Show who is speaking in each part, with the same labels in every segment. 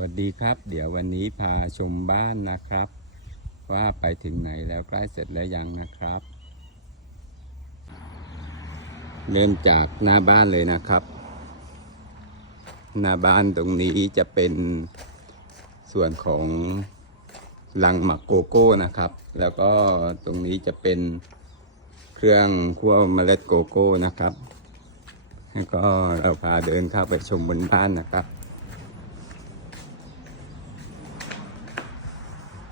Speaker 1: วัสดีครับ เดี๋ยววันนี้พาชมบ้านนะครับ ว่าไปถึงไหนแล้วใกล้เสร็จแล้วยังนะครับ เริ่มจากหน้าบ้านเลยนะครับ หน้าบ้านตรงนี้จะเป็นส่วนของลังหมักโกโก้นะครับ แล้วก็ตรงนี้จะเป็นเครื่องคั่วเมล็ดโกโก้นะครับ แล้วก็เราพาเดินเข้าไปชมบนบ้านนะครับ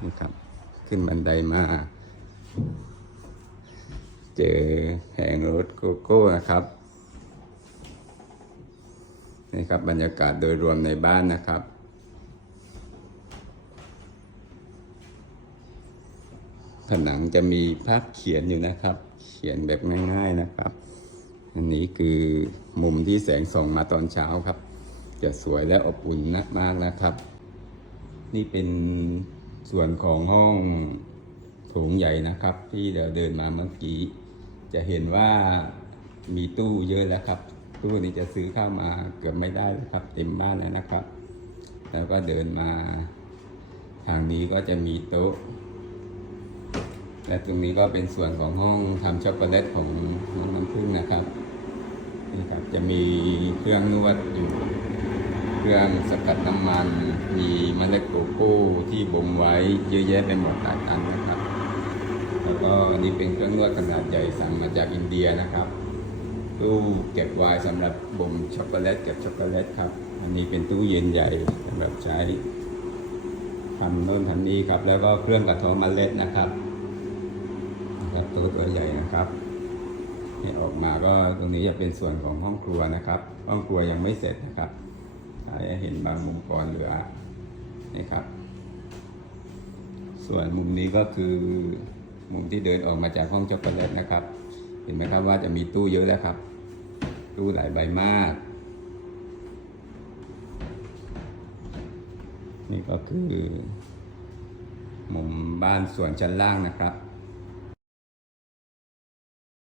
Speaker 1: นี่ครับ ขึ้นบันไดมา เจอแผงรถโกโก้นะครับนี่ครับบรรยากาศโดยรวมในบ้านนะครับ ผนังจะมีภาพเขียนอยู่นะครับ เขียนแบบง่าย ๆนะครับ อันนี้คือมุมที่แสงส่องมาตอนเช้าครับ จะสวยและอบอุ่นนะมากนะครับ นี่เป็น ส่วนของห้องโถงใหญ่นะครับ ที่เราเดินมาเมื่อกี้ จะเห็นว่ามีตู้เยอะแล้วครับ ตู้นี้จะซื้อเข้ามาเกือบไม่ได้แล้วครับ เต็มบ้านแล้วนะครับ แล้วก็เดินมา ทางนี้ก็จะมีโต๊ะ และตรงนี้ก็เป็นส่วนของห้องทำช็อกโกแลตของน้องน้ำผึ้งนะครับนี่ครับจะมีเครื่องนวดอยู่ เครื่องสกัดน้ำมัน มีเมล็ดโกโก้ที่บ่มไว้เยอะแยะไปหมดหลายอันนะครับ แล้วก็อันนี้เป็นเครื่องนวดขนาดใหญ่สั่งมาจากอินเดียนะครับตู้เก็บไวน์สำหรับบ่มช็อกโกแลตเก็บช็อกโกแลตครับ อันนี้เป็นตู้เย็นใหญ่สำหรับใช้ทำโน่นทำนี้ครับ แล้วก็เครื่องกระทาะเมล็ดนะครับนะครับตัวตัวใหญ่นะครับนี่ออกมาก็ตรงนี้จะเป็นส่วนของห้องครัวนะครับ ห้องครัวยังไม่เสร็จนะครับ ให้เห็นบางมุมก่อนเหลือนี่ครับ ส่วนมุมนี้ก็คือมุมที่เดินออกมาจากห้องช็อกโกแลตนะครับ เห็นไหมครับว่าจะมีตู้เยอะแล้วครับ ตู้หลายใบมาก นี่ก็คือ มุมบ้านส่วนชั้นล่างนะครับ